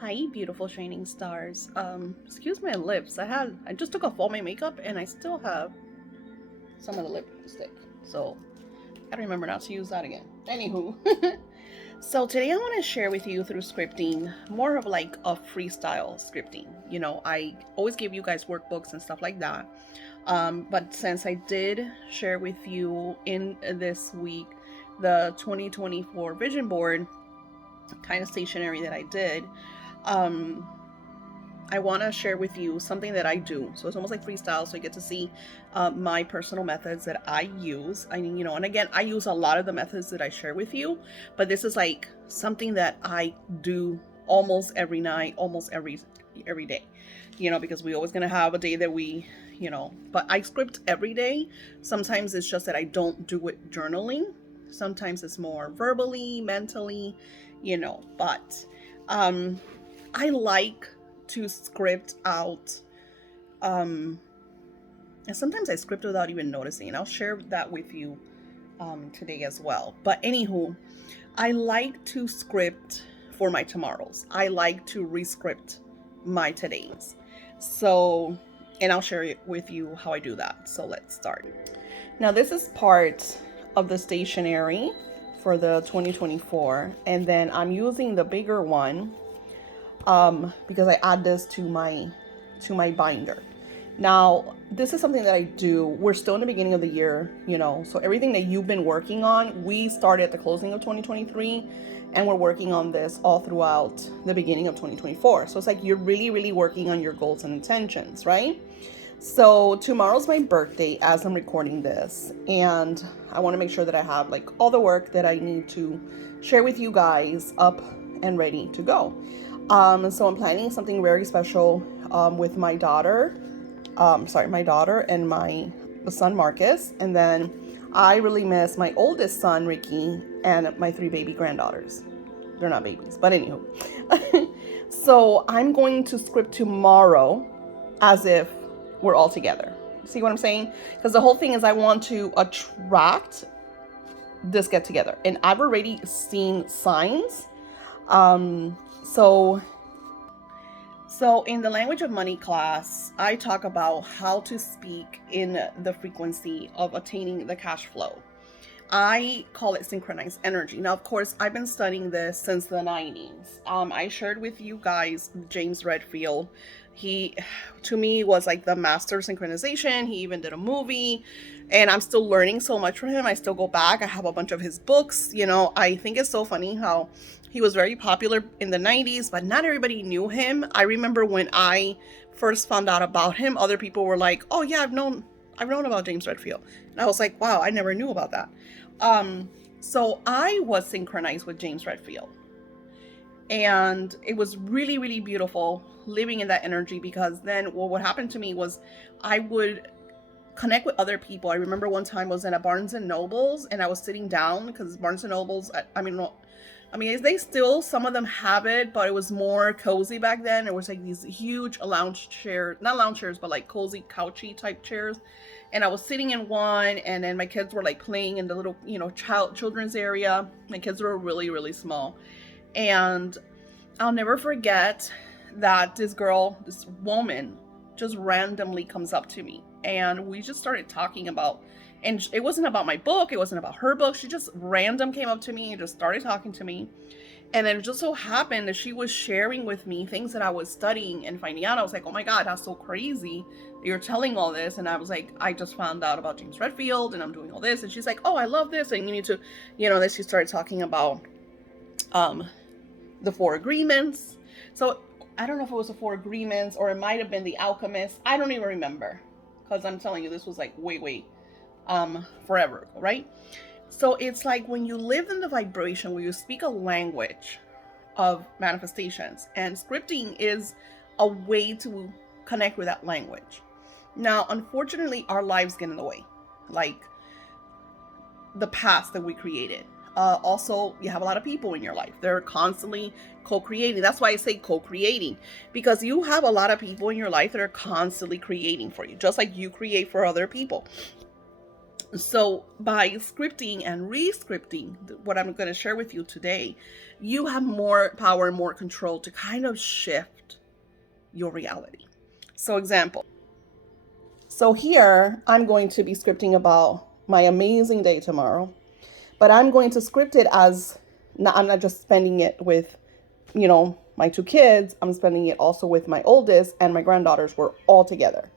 Hi, beautiful shining stars. Excuse my lips. I just took off all my makeup and I still have some of the lipstick. So I gotta remember not to use that again. Anywho. So today I want to share with you through scripting more of like a freestyle scripting. I always give you guys workbooks and stuff like that. But since I did share with you in this week the 2024 vision board kind of stationery that I did, um, I want to share with you something that I do. So it's almost like freestyle. So you get to see my personal methods that I use. I mean, and again, I use a lot of the methods that I share with you, but this is like something that I do almost every night, almost every day, because we always going to have a day that but I script every day. Sometimes it's just that I don't do it journaling. Sometimes it's more verbally, mentally, but I like to script out, and sometimes I script without even noticing, and I'll share that with you today as well. But anywho, I like to script for my tomorrows. I like to rescript my todays. So, and I'll share it with you how I do that. So let's start. Now this is part of the stationery for the 2024, and then I'm using the bigger one because I add this to my binder. Now, this is something that I do. We're still in the beginning of the year, so everything that you've been working on, we started at the closing of 2023, and we're working on this all throughout the beginning of 2024. So it's like you're really, really working on your goals and intentions, right? So tomorrow's my birthday as I'm recording this, and I want to make sure that I have like all the work that I need to share with you guys up and ready to go. So I'm planning something very special with my daughter. My daughter and my son Marcus, and then I really miss my oldest son Ricky and my 3 baby granddaughters. They're not babies, but anywho. So I'm going to script tomorrow as if we're all together. See what I'm saying? Because the whole thing is I want to attract this get together, and I've already seen signs. So in the language of money class, I talk about how to speak in the frequency of attaining the cash flow. I call it synchronized energy. Now, of course, I've been studying this since the 90s. I shared with you guys James Redfield. He, to me, was like the master of synchronization. He even did a movie, and I'm still learning so much from him. I still go back. I have a bunch of his books. I think it's so funny how he was very popular in the 90s, but not everybody knew him. I remember when I first found out about him, other people were like, "Oh yeah, I've known about James Redfield." And I was like, "Wow, I never knew about that." So I was synchronized with James Redfield, and it was really, really beautiful living in that energy, because then what happened to me was I would connect with other people. I remember one time I was in a Barnes and Nobles, and I was sitting down because Barnes and Nobles, they still, some of them have it, but it was more cozy back then. It was like these huge lounge chairs, not lounge chairs, but like cozy, couchy type chairs. And I was sitting in one, and then my kids were like playing in the little, children's area. My kids were really, really small. And I'll never forget that this woman just randomly comes up to me, and we just started talking about, and it wasn't about my book, it wasn't about her book, she just random came up to me and just started talking to me. And then it just so happened that she was sharing with me things that I was studying and finding out. I was like, oh my God, that's so crazy that you're telling all this. And I was like, I just found out about James Redfield and I'm doing all this. And she's like, oh, I love this, and you need to, then she started talking about the 4 agreements. So I don't know if it was the 4 agreements or it might have been the Alchemist. I don't even remember, because I'm telling you, this was like way forever ago, right? So it's like when you live in the vibration where you speak a language of manifestations, and scripting is a way to connect with that language. Now, unfortunately, our lives get in the way, like the past that we created. Also, you have a lot of people in your life. They're constantly co-creating. That's why I say co-creating, because you have a lot of people in your life that are constantly creating for you, just like you create for other people. So by scripting and rescripting, what I'm going to share with you today, you have more power and more control to kind of shift your reality. So example. So here I'm going to be scripting about my amazing day tomorrow, but I'm going to script it as I'm not just spending it with, my two kids. I'm spending it also with my oldest and my granddaughters. We're all together,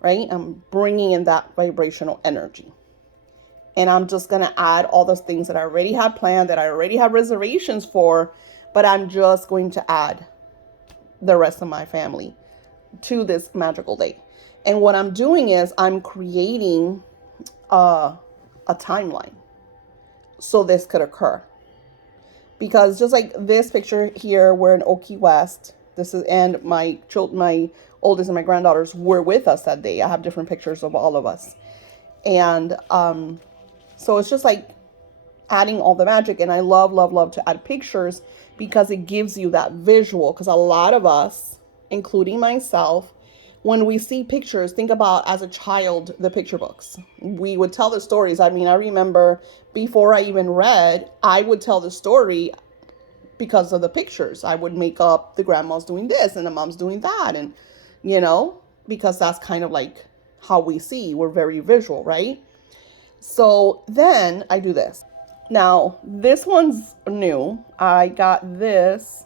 right? I'm bringing in that vibrational energy. And I'm just going to add all those things that I already had planned, that I already have reservations for, but I'm just going to add the rest of my family to this magical day. And what I'm doing is I'm creating a timeline so this could occur. Because just like this picture here, we're in Okie West. This is, and my oldest and my granddaughters were with us that day. I have different pictures of all of us. And so it's just like adding all the magic. And I love, love, love to add pictures because it gives you that visual. Because a lot of us, including myself, when we see pictures, think about as a child, the picture books. We would tell the stories. I mean, I remember before I even read, I would tell the story because of the pictures. I would make up the grandma's doing this and the mom's doing that. And, because that's kind of like how we see. We're very visual, right? So then I do this. Now, this one's new. I got this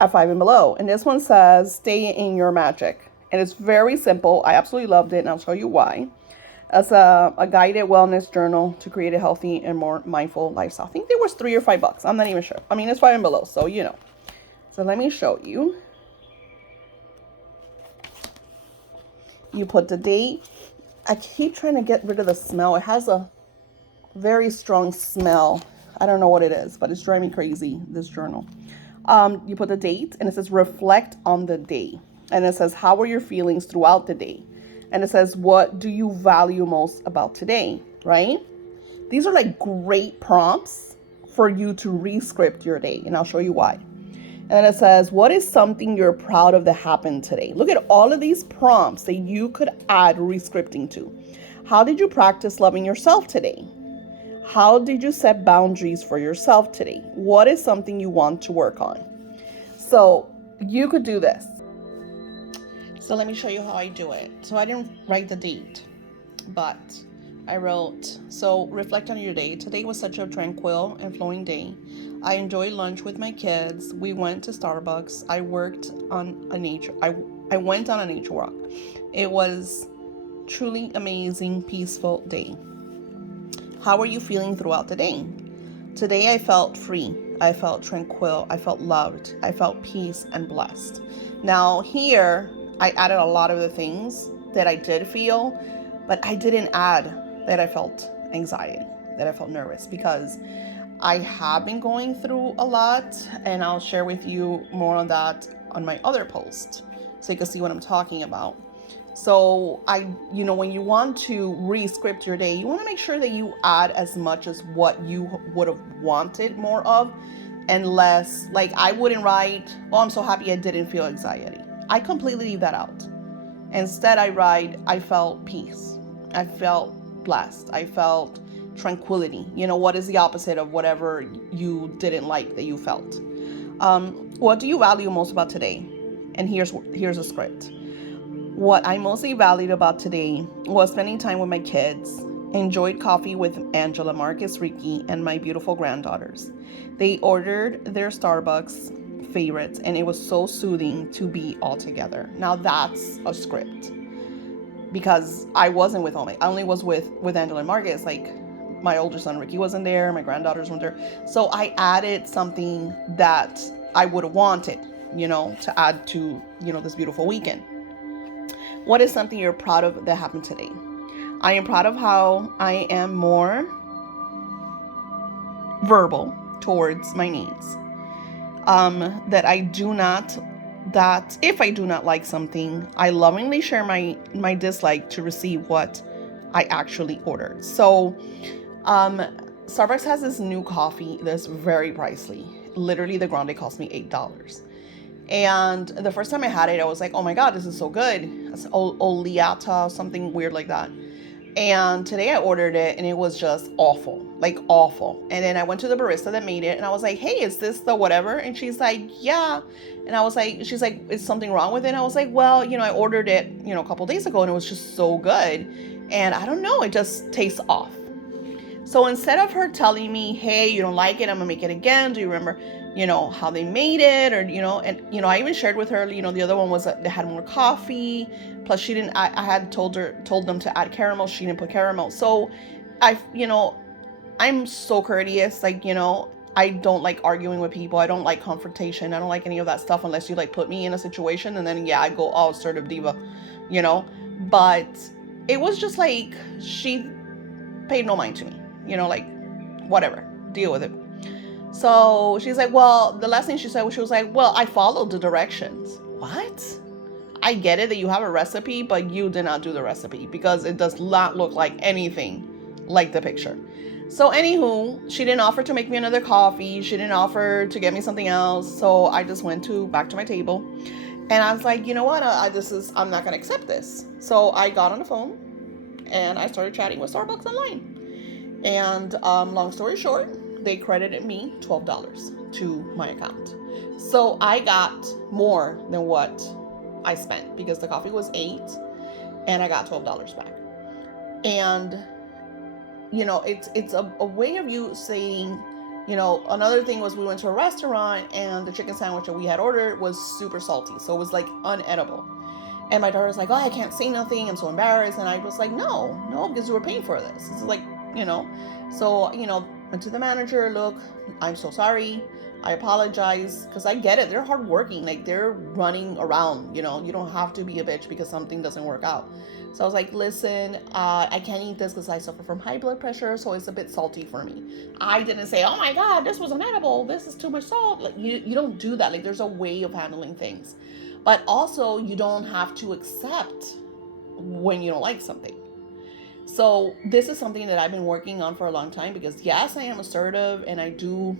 at 5 and Below. And this one says, stay in your magic. And it's very simple. I absolutely loved it, and I'll show you why. It's a guided wellness journal to create a healthy and more mindful lifestyle. I think there was $3 or $5. I'm not even sure. I mean, it's 5 and Below, so So let me show you. You put the date. I keep trying to get rid of the smell. It has a very strong smell. I don't know what it is, but it's driving me crazy, this journal. You put the date, and it says reflect on the day. And it says, how are your feelings throughout the day? And it says, what do you value most about today, right? These are like great prompts for you to rescript your day. And I'll show you why. And then it says, what is something you're proud of that happened today? Look at all of these prompts that you could add rescripting to. How did you practice loving yourself today? How did you set boundaries for yourself today? What is something you want to work on? So you could do this. So let me show you how I do it. So I didn't write the date, but I wrote, so reflect on your day. Today was such a tranquil and flowing day. I enjoyed lunch with my kids. We went to Starbucks. I went on a nature walk. It was truly amazing, peaceful day. How are you feeling throughout the day? Today I felt free. I felt tranquil. I felt loved. I felt peace and blessed. Now here, I added a lot of the things that I did feel, but I didn't add that I felt anxiety, that I felt nervous, because I have been going through a lot, and I'll share with you more on that on my other post so you can see what I'm talking about. So when you want to re-script your day, you want to make sure that you add as much as what you would have wanted more of, and less. Like, I wouldn't write, oh, I'm so happy I didn't feel anxiety. I completely leave that out. Instead, I write, I felt peace. I felt blessed. I felt tranquility. What is the opposite of whatever you didn't like that you felt? What do you value most about today? And here's a script. What I mostly valued about today was spending time with my kids. Enjoyed coffee with Angela, Marcus, Ricky, and my beautiful granddaughters. They ordered their Starbucks favorites, and it was so soothing to be all together. Now that's a script, because I wasn't with I only was with Angela and Marcus. Like, my older son Ricky wasn't there, my granddaughters weren't there, so I added something that I would have wanted, to add to, this beautiful weekend. What is something you're proud of that happened today? I am proud of how I am more verbal towards my needs. That if I do not like something, I lovingly share my dislike to receive what I actually ordered. So, Starbucks has this new coffee that's very pricey. Literally, the grande cost me $8. And the first time I had it, I was like, oh my God, this is so good. It's Oleata, something weird like that. And today I ordered it and it was just awful, like awful. And then I went to the barista that made it and I was like, hey, is this the whatever? And she's like, yeah. And I was like, she's like, is something wrong with it? And I was like, well, I ordered it, a couple days ago and it was just so good. And I don't know, it just tastes off. So instead of her telling me, hey, you don't like it, I'm gonna make it again. Do you remember, how they made it? Or, and, I even shared with her, the other one was that they had more coffee. Plus she didn't, I had told them to add caramel. She didn't put caramel. So I'm so courteous. Like, I don't like arguing with people. I don't like confrontation. I don't like any of that stuff unless you like put me in a situation and then, yeah, I go all assertive diva, but it was just like, she paid no mind to me. Like, whatever, deal with it. So she's like, well, the last thing she said was, she was like, well, I followed the directions. What? I get it that you have a recipe, but you did not do the recipe because it does not look like anything like the picture. So anywho, she didn't offer to make me another coffee. She didn't offer to get me something else. So I just went back to my table and I was like, you know what? I'm not going to accept this. So I got on the phone and I started chatting with Starbucks online. And long story short, they credited me $12 to my account. So I got more than what I spent because the coffee was $8 and I got $12 back. And it's a way of you saying, another thing was we went to a restaurant and the chicken sandwich that we had ordered was super salty, so it was like unedible. And my daughter was like, oh, I can't say nothing, I'm so embarrassed. And I was like, no, because you were paying for this. It's like, so went to the manager, look, I'm so sorry, I apologize, because I get it, they're hardworking, like they're running around, you don't have to be a bitch because something doesn't work out. So I was like, listen, I can't eat this because I suffer from high blood pressure, so it's a bit salty for me. I didn't say, oh my god, this was unedible, this is too much salt. Like, you don't do that. Like, there's a way of handling things, but also you don't have to accept when you don't like something. So this is something that I've been working on for a long time because yes, I am assertive and I do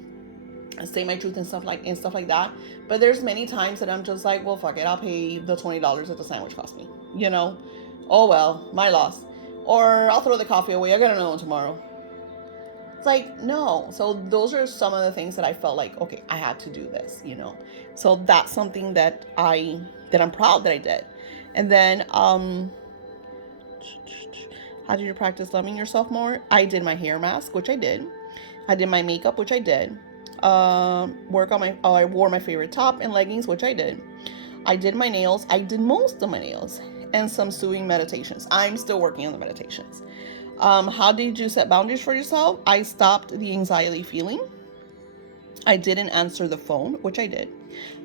say my truth and stuff like that. But there's many times that I'm just like, well, fuck it, I'll pay the $20 that the sandwich cost me. Oh well, my loss. Or I'll throw the coffee away. I got another one tomorrow. It's like, no. So those are some of the things that I felt like, okay, I had to do this. So that's something that I'm proud that I did. And then how did you practice loving yourself more? I did my hair mask, which I did. I did my makeup, which I did. I wore my favorite top and leggings, which I did. I did my nails. I did most of my nails and some soothing meditations. I'm still working on the meditations. How did you set boundaries for yourself? I stopped the anxiety feeling. I didn't answer the phone, which I did.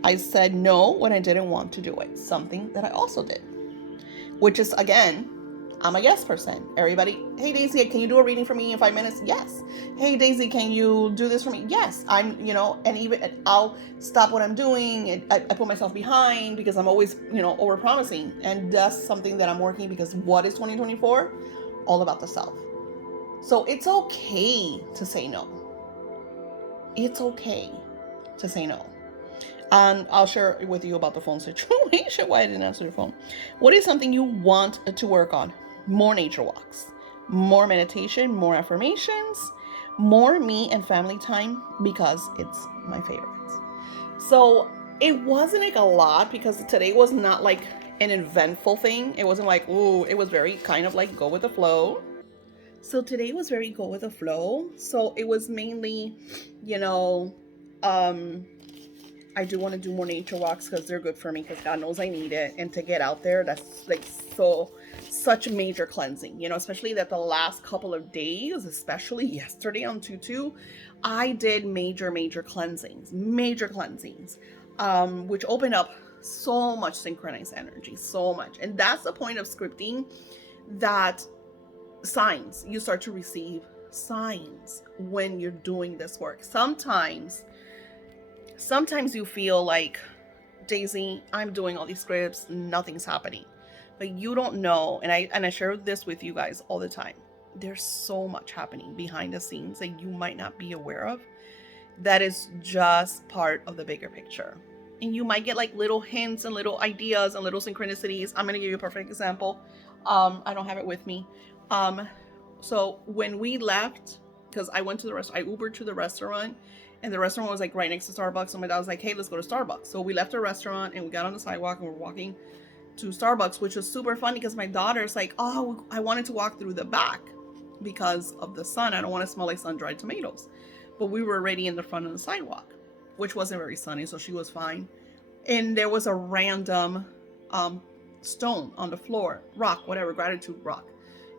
I said no when I didn't want to do it, something that I also did, which is, again, I'm a yes person. Everybody, hey Daisy, can you do a reading for me in 5 minutes? Yes. Hey Daisy, can you do this for me? Yes. And even I'll stop what I'm doing. I put myself behind because I'm always, over promising. And that's something that I'm working, because what is 2024? All about the self. So it's okay to say no. It's okay to say no. And I'll share with you about the phone situation, why I didn't answer the phone. What is something you want to work on? More nature walks, more meditation, more affirmations, more me and family time, because it's my favorite. So it wasn't like a lot, because today was not like an eventful thing. It wasn't like, ooh, it was very kind of like go with the flow. So today was very go with the flow. So it was mainly, I do want to do more nature walks because they're good for me, because God knows I need it. And to get out there, that's like such major cleansing, especially that the last couple of days, especially yesterday on 2/2, I did major cleansings, which opened up so much synchronized energy, so much. And that's the point of scripting, that you start to receive signs when you're doing this work. Sometimes you feel like, Daisy, I'm doing all these scripts, nothing's happening. But you don't know, and I share this with you guys all the time. There's so much happening behind the scenes that you might not be aware of. That is just part of the bigger picture. And you might get like little hints and little ideas and little synchronicities. I'm going to give you a perfect example. I don't have it with me, Um, so when we left, because I went to the restaurant, I Ubered to the restaurant, and the restaurant was like right next to Starbucks. So my dad was like, "Hey, let's go to Starbucks." So we left the restaurant and we got on the sidewalk and we're walking to Starbucks, which was super funny because my daughter's like, "Oh, I wanted to walk through the back because of the sun. I don't want to smell like sun-dried tomatoes." But we were already in the front of the sidewalk, which wasn't very sunny, so she was fine. And there was a random um, stone on the floor, rock, whatever, gratitude rock.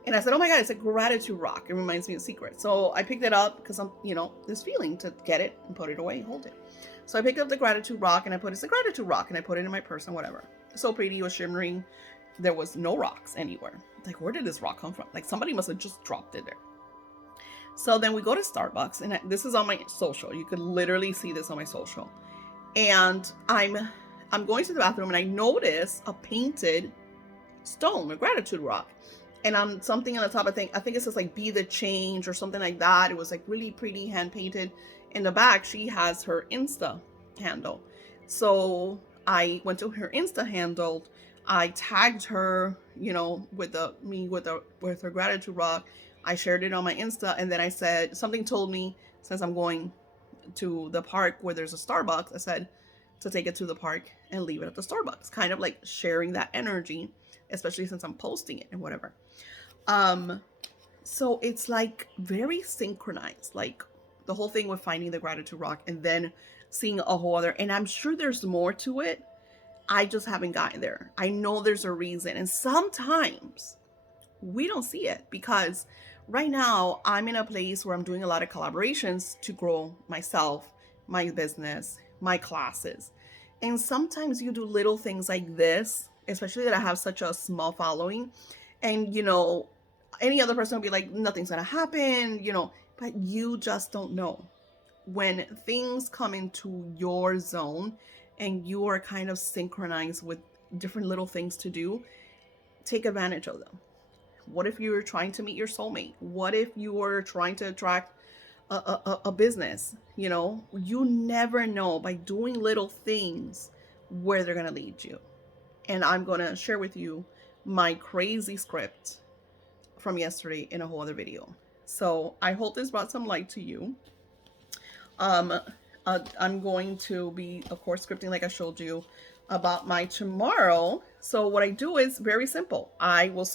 And I said, "Oh my God, it's a gratitude rock. It reminds me of Secret." So I picked it up because I'm, this feeling to get it and put it away, hold it. So I picked up the gratitude rock and I put it's a gratitude rock and I put it in my purse and whatever. So pretty, it was shimmering. There was no rocks anywhere. Like, where did this rock come from? Like, somebody must have just dropped it there. So then we go to Starbucks, and this is on my social. You could literally see this on my social. And I'm going to the bathroom, and I notice a painted stone, a gratitude rock. And on something on the top, I think it says like "Be the Change" or something like that. It was like really pretty, hand painted. In the back, she has her Insta handle. So I went to her Insta handle. I tagged her, with her gratitude rock. I shared it on my Insta, and then I said, something told me, since I'm going to the park where there's a Starbucks, I said to take it to the park and leave it at the Starbucks, kind of like sharing that energy, especially since I'm posting it and whatever. So it's like very synchronized, like the whole thing with finding the gratitude rock and then seeing a whole other, and I'm sure there's more to it. I just haven't gotten there. I know there's a reason, and sometimes we don't see it because right now I'm in a place where I'm doing a lot of collaborations to grow myself, my business, my classes. And sometimes you do little things like this, especially that I have such a small following. And, any other person will be like, nothing's going to happen, but you just don't know. When things come into your zone and you are kind of synchronized with different little things to do, take advantage of them. What if you're trying to meet your soulmate? What if you are trying to attract a business? You never know by doing little things where they're going to lead you. And I'm going to share with you my crazy script from yesterday in a whole other video. So I hope this brought some light to you. I'm going to be, of course, scripting like I showed you about my tomorrow. So what I do is very simple. I will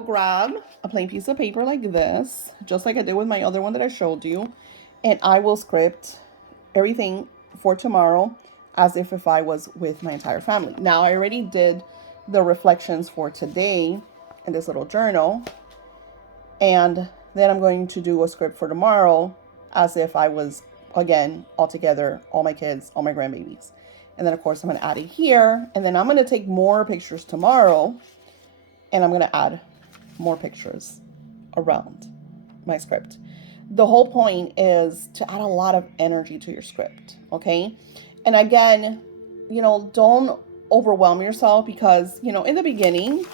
grab a plain piece of paper like this, just like I did with my other one that I showed you, and I will script everything for tomorrow as if I was with my entire family. Now, I already did the reflections for today in this little journal, and then I'm going to do a script for tomorrow as if I was, again, all together, all my kids, all my grandbabies. And then, of course, I'm going to add it here, and then I'm going to take more pictures tomorrow, and I'm going to add more pictures around my script. The whole point is to add a lot of energy to your script, okay? And again, don't overwhelm yourself because, in the beginning,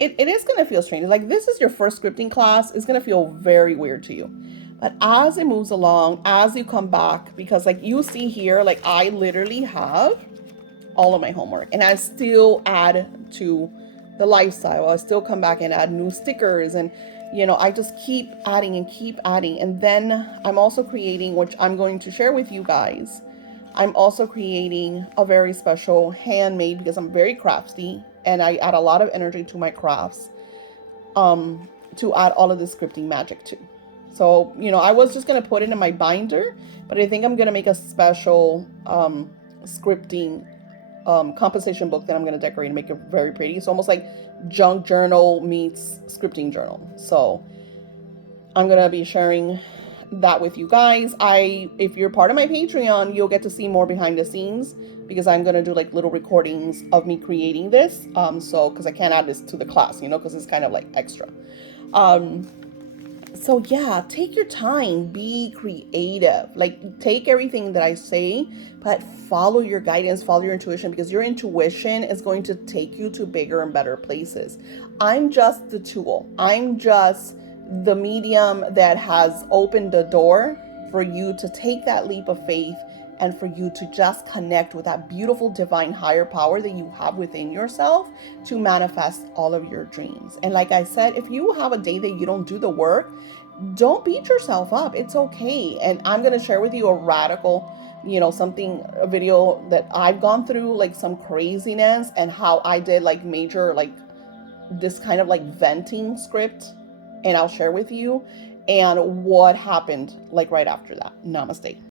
it is going to feel strange. Like, this is your first scripting class. It's going to feel very weird to you. But as it moves along, as you come back, because like you see here, like I literally have all of my homework and I still add to the lifestyle. I still come back and add new stickers and, I just keep adding and keep adding. And then I'm also creating, which I'm going to share with you guys, I'm also creating a very special handmade, because I'm very crafty and I add a lot of energy to my crafts, to add all of the scripting magic to. So, I was just going to put it in my binder, but I think I'm going to make a special scripting composition book that I'm going to decorate and make it very pretty. It's almost like junk journal meets scripting journal. So I'm going to be sharing that with you guys. If you're part of my Patreon, you'll get to see more behind the scenes, because I'm going to do like little recordings of me creating this. So, because I can't add this to the class, because it's kind of like extra. So yeah, take your time, be creative, like take everything that I say, but follow your guidance, follow your intuition, because your intuition is going to take you to bigger and better places. I'm just the tool. I'm just the medium that has opened the door for you to take that leap of faith and for you to just connect with that beautiful divine higher power that you have within yourself to manifest all of your dreams. And like I said, if you have a day that you don't do the work, don't beat yourself up. It's okay. And I'm going to share with you a radical, a video that I've gone through, like some craziness, and how I did like major, like this kind of like venting script. And I'll share with you and what happened like right after that. Namaste.